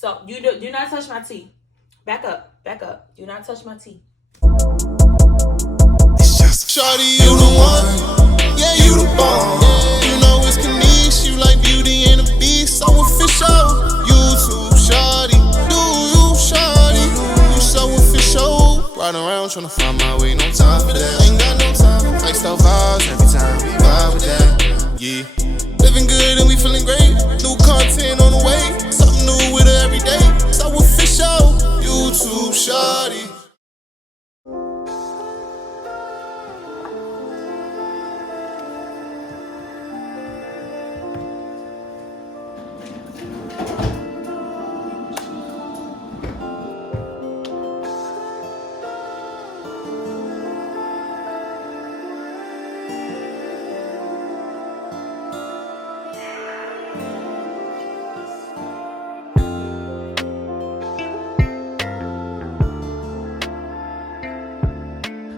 So do not touch my tea. Back up. Do not touch my tea. It's just shawty, you the one. Yeah, you the bomb. You know it's Kanise, you like Beauty and the Beast. So official. YouTube shawty, do you shawty? You so official. Riding around trying to find my way, no time for that. Ain't got no time. Lifestyle vibes every time we vibe with that. Yeah. Living good and we feeling great. New content on the way. Something new with her every day. So official. YouTube shawty.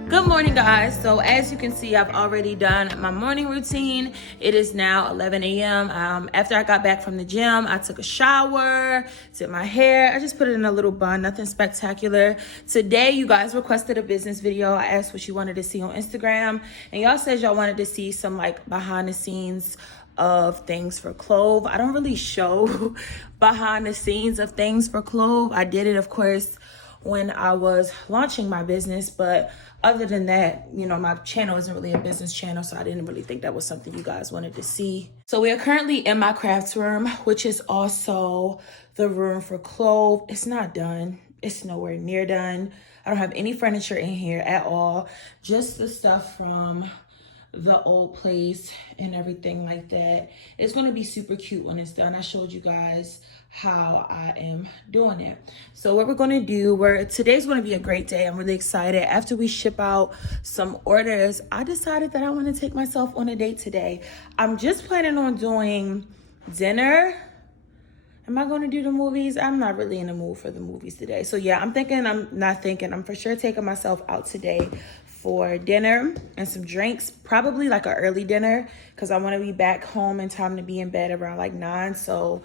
Good morning, guys. So as you can see, I've already done my morning routine. It is now 11 a.m. After I got back from the gym, I took a shower, did my hair. I just put it in a little bun, nothing spectacular. Today, you guys requested a business video. I asked what you wanted to see on Instagram, and y'all said y'all wanted to see some like behind the scenes of things for Klove. I don't really show behind the scenes of things for Klove. I did it, of course, when I was launching my business, but other than that, you know, my channel isn't really a business channel, so I didn't really think that was something you guys wanted to see. So we are currently in my craft room, which is also the room for Klove. It's not done. It's nowhere near done. I don't have any furniture in here at all. Just the stuff from the old place and everything like that. It's going to be super cute when it's done. I showed you guys how I am doing it. So what we're going to do, today's going to be a great day. I'm really excited. After we ship out some orders, I decided that I want to take myself on a date today. I'm just planning on doing dinner. Am I going to do the movies? I'm not really in the mood for the movies today. So yeah, I'm for sure taking myself out today for dinner and some drinks, probably like an early dinner, because I want to be back home in time to be in bed around like 9. So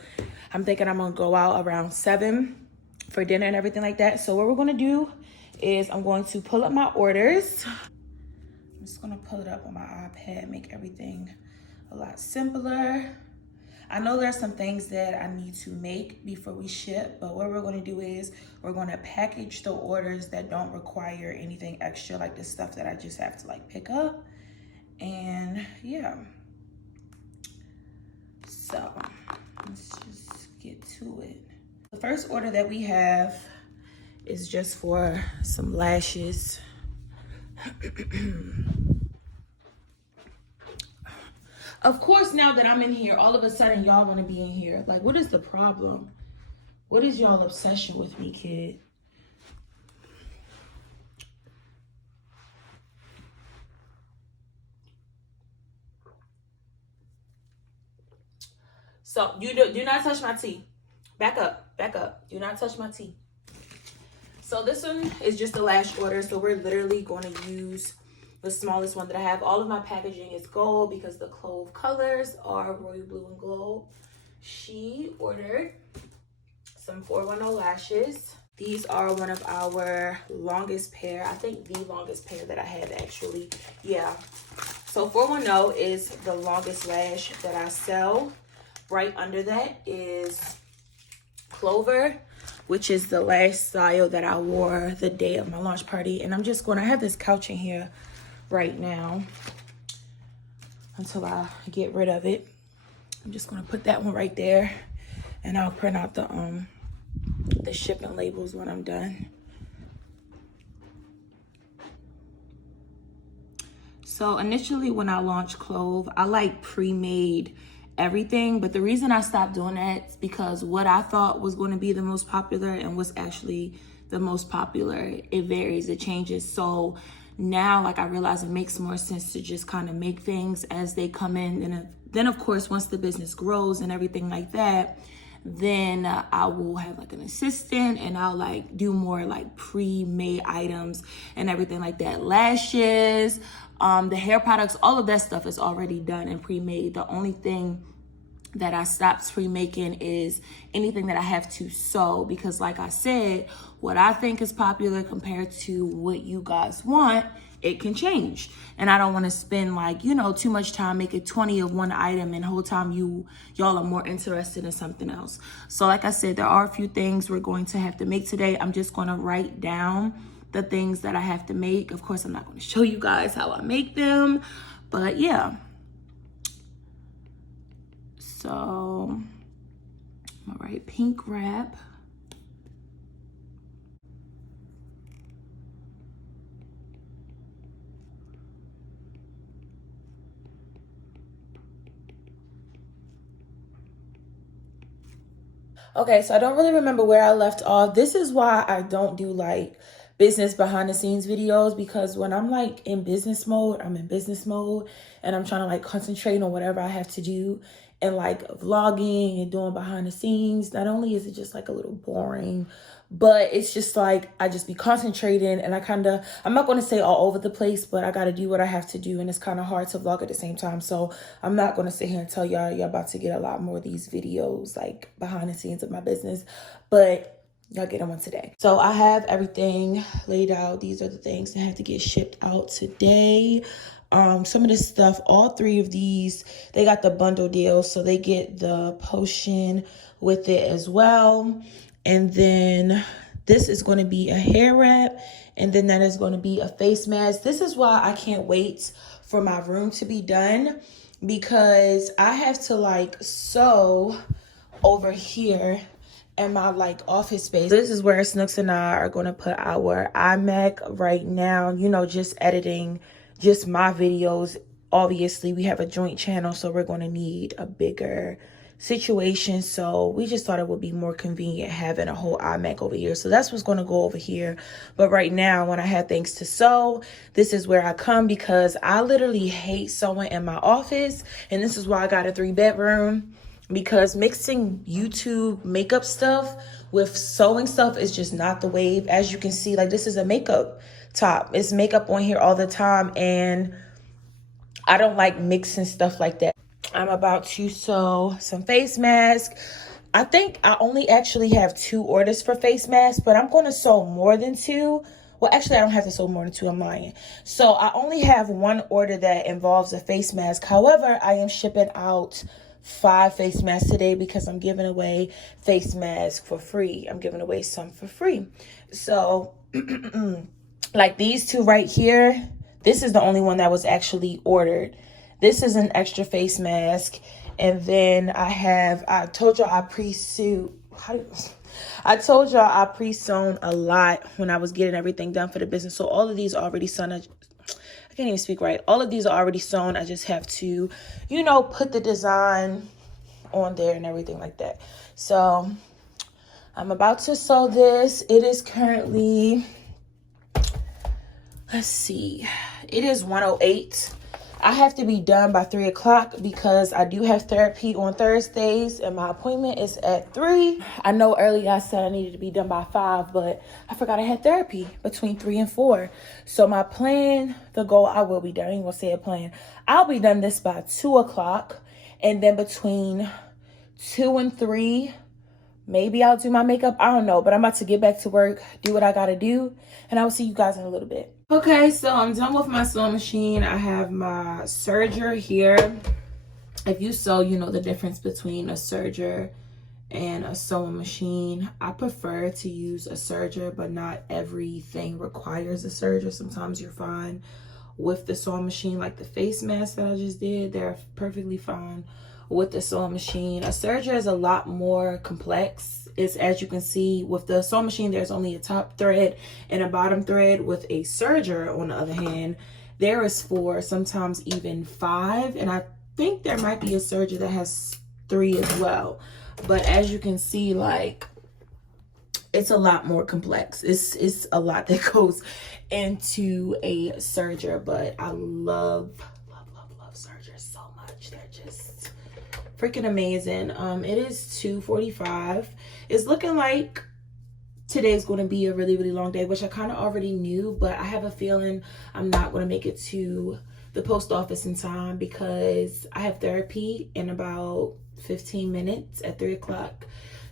I'm thinking I'm going to go out around 7 for dinner and everything like that. So what we're going to do is I'm going to pull up my orders. I'm just going to pull it up on my iPad, make everything a lot simpler. I know there's some things that I need to make before we ship, but what we're going to do is we're going to package the orders that don't require anything extra, like the stuff that I just have to like pick up. And yeah, so let's just get to it. The first order that we have is just for some lashes. Of course, now that I'm in here, all of a sudden y'all want to be in here. Like, what is the problem? What is y'all obsession with me, kid? So do not touch my tea. Back up. Do not touch my tea. So this one is just a lash order. So we're literally going to use the smallest one that I have. All of my packaging is gold because the Klove colors are royal blue and gold. She ordered some 410 lashes. These are one of our longest pair. I think the longest pair that I have, actually. Yeah. So 410 is the longest lash that I sell. Right under that is Clover, which is the lash style that I wore the day of my launch party. And I have this couch in here right now until I get rid of it. I'm just gonna put that one right there, and I'll print out the shipping labels when I'm done. So initially when I launched Klove, I like pre-made everything, but the reason I stopped doing that is because what I thought was going to be the most popular and what's actually the most popular, it varies, it changes. So now, like, I realize it makes more sense to just kind of make things as they come in. And then of course, once the business grows and everything like that, then I will have like an assistant and I'll like do more like pre-made items and everything like that. Lashes, the hair products, all of that stuff is already done and pre-made. The only thing that I stopped pre-making is anything that I have to sew, because like I said, what I think is popular compared to what you guys want, it can change. And I don't want to spend like, you know, too much time making 20 of one item and the whole time y'all are more interested in something else. So like I said, there are a few things we're going to have to make today. I'm just going to write down the things that I have to make. Of course, I'm not going to show you guys how I make them, but yeah. So I'm gonna write pink wrap. Okay, so I don't really remember where I left off. This is why I don't do like business behind the scenes videos, because when I'm like in business mode, I'm in business mode and I'm trying to like concentrate on whatever I have to do, and like vlogging and doing behind the scenes, not only is it just like a little boring, but it's just like I just be concentrating, and I'm not going to say all over the place, but I got to do what I have to do, and it's kind of hard to vlog at the same time. So I'm not going to sit here and tell y'all about to get a lot more of these videos like behind the scenes of my business, but y'all get them on today. So I have everything laid out. These are the things that have to get shipped out today. Some of this stuff, all three of these, they got the bundle deal, so they get the potion with it as well. And then this is going to be a hair wrap, and then that is going to be a face mask. This is why I can't wait for my room to be done, because I have to like sew over here in my like office space. This is where Snooks and I are going to put our iMac right now, you know, just editing just my videos. Obviously we have a joint channel, so we're going to need a bigger situation, so we just thought it would be more convenient having a whole iMac over here. So that's what's going to go over here. But right now, when I have things to sew, this is where I come, because I literally hate sewing in my office, and this is why I got a 3-bedroom, because mixing YouTube makeup stuff with sewing stuff is just not the wave. As you can see, like this is a makeup top. It's makeup on here all the time, and I don't like mixing stuff like that. I'm about to sew some face masks. I think I only actually have 2 orders for face masks, but I'm going to sew more than 2. Well, actually, I don't have to sew more than 2. I'm lying. So I only have 1 order that involves a face mask. However, I am shipping out 5 face masks today, because I'm giving away face masks for free. I'm giving away some for free. So like these 2 right here, this is the only one that was actually ordered. This is an extra face mask. And then I told y'all I pre-sewn a lot when I was getting everything done for the business. So all of these are already sewn. I can't even speak right. All of these are already sewn. I just have to, you know, put the design on there and everything like that. So I'm about to sew this. It is currently, let's see, it is 1:08. I have to be done by 3 o'clock because I do have therapy on Thursdays and my appointment is at 3. I know earlier I said I needed to be done by 5, but I forgot I had therapy between 3 and 4. So my plan, the goal, I will be done. I ain't gonna say a plan. I'll be done this by 2 o'clock, and then between 2 and 3, maybe I'll do my makeup. I don't know, but I'm about to get back to work, do what I gotta do, and I will see you guys in a little bit. Okay, so I'm done with my sewing machine. I have my serger here. If you sew, you know the difference between a serger and a sewing machine. I prefer to use a serger, but not everything requires a serger. Sometimes you're fine with the sewing machine, like the face mask that I just did. They're perfectly fine with the sewing machine. A serger is a lot more complex. It's, as you can see, with the sewing machine, there's only a top thread and a bottom thread. With a serger, on the other hand, there is 4, sometimes even 5. And I think there might be a serger that has 3 as well. But as you can see, like, it's a lot more complex. It's a lot that goes into a serger. But I love sergers so much. They're just freaking amazing. It is 2:45. It's looking like today's going to be a really, really long day, which I kind of already knew, but I have a feeling I'm not going to make it to the post office in time because I have therapy in about 15 minutes at 3 o'clock.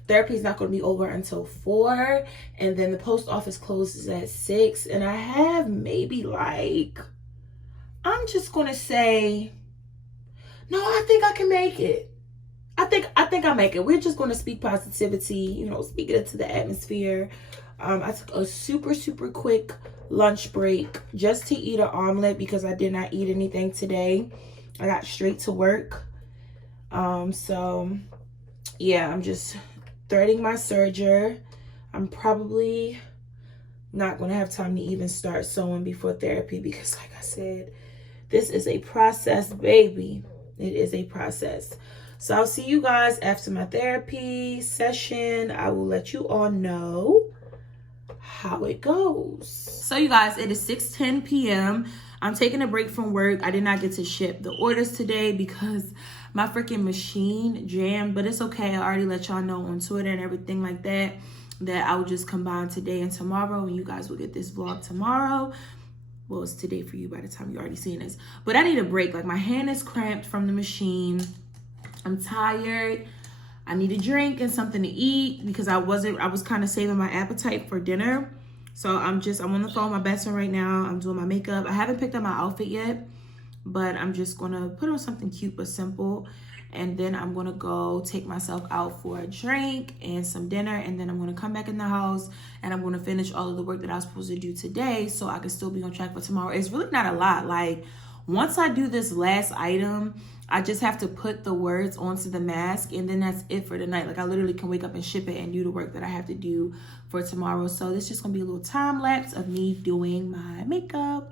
Therapy is not going to be over until 4, and then the post office closes at 6, and I have maybe like, I'm just going to say, no, I think I can make it. I think I make it. We're just going to speak positivity, you know, speak it into the atmosphere. I took a super quick lunch break just to eat an omelet because I did not eat anything today. I got straight to work. So yeah, I'm just threading my serger. I'm probably not going to have time to even start sewing before therapy because, like I said, this is a process, baby. It is a process. So I'll see you guys after my therapy session. I will let you all know how it goes. So you guys, it is 6:10 p.m. I'm taking a break from work. I did not get to ship the orders today because my freaking machine jammed, but it's okay. I already let y'all know on Twitter and everything like that I will just combine today and tomorrow, and you guys will get this vlog tomorrow. Well, it's today for you by the time you already seen this. But I need a break. Like, my hand is cramped from the machine. I'm tired. I need a drink and something to eat because I was kind of saving my appetite for dinner. So I'm on the phone with my best friend right now. I'm doing my makeup. I haven't picked up my outfit yet, but I'm just gonna put on something cute but simple. And then I'm gonna go take myself out for a drink and some dinner. And then I'm gonna come back in the house and I'm gonna finish all of the work that I was supposed to do today so I can still be on track for tomorrow. It's really not a lot. Like, once I do this last item, I just have to put the words onto the mask and then that's it for the night. Like, I literally can wake up and ship it and do the work that I have to do for tomorrow. So this is just gonna be a little time lapse of me doing my makeup.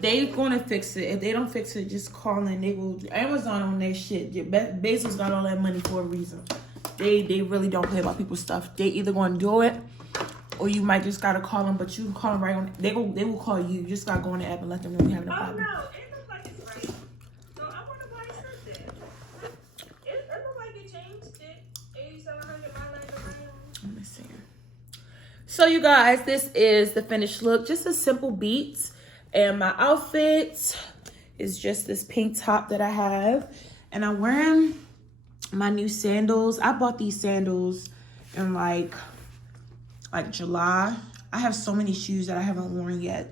They're gonna fix it. If they don't fix it, just call in. They will. Amazon on their shit. Bezos got all that money for a reason. They really don't play about people's stuff. They either gonna do it, or you might just gotta call them. But you can call them right on. They will call you. You just gotta go on the app and let them know you having a problem. Oh no, it looks like it's right. So I wonder why it said that. It looks like it changed it. 8,700 miles. Let me see. So you guys, this is the finished look. Just a simple beats. And my outfit is just this pink top that I have. And I'm wearing my new sandals. I bought these sandals in like July. I have so many shoes that I haven't worn yet.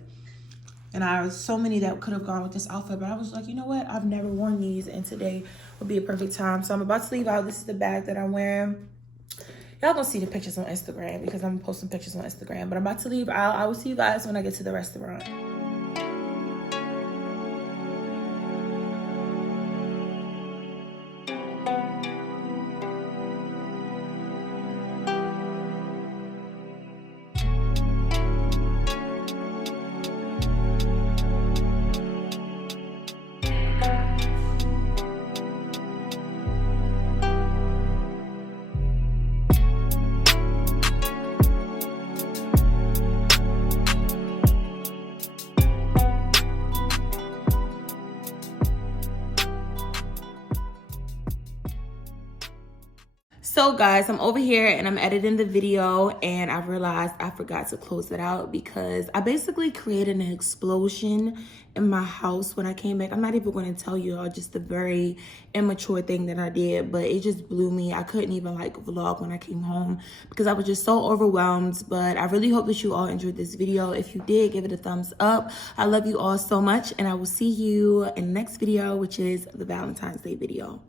And I have so many that could have gone with this outfit. But I was like, you know what? I've never worn these. And today would be a perfect time. So I'm about to leave out. This is the bag that I'm wearing. Y'all gonna see the pictures on Instagram because I'm posting pictures on Instagram. But I'm about to leave out. I will see you guys when I get to the restaurant. So guys, I'm over here and I'm editing the video, and I realized I forgot to close it out because I basically created an explosion in my house when I came back. I'm not even going to tell you all just the very immature thing that I did, but it just blew me. I couldn't even like vlog when I came home because I was just so overwhelmed. But I really hope that you all enjoyed this video. If you did, give it a thumbs up. I love you all so much, and I will see you in the next video, which is the Valentine's Day video.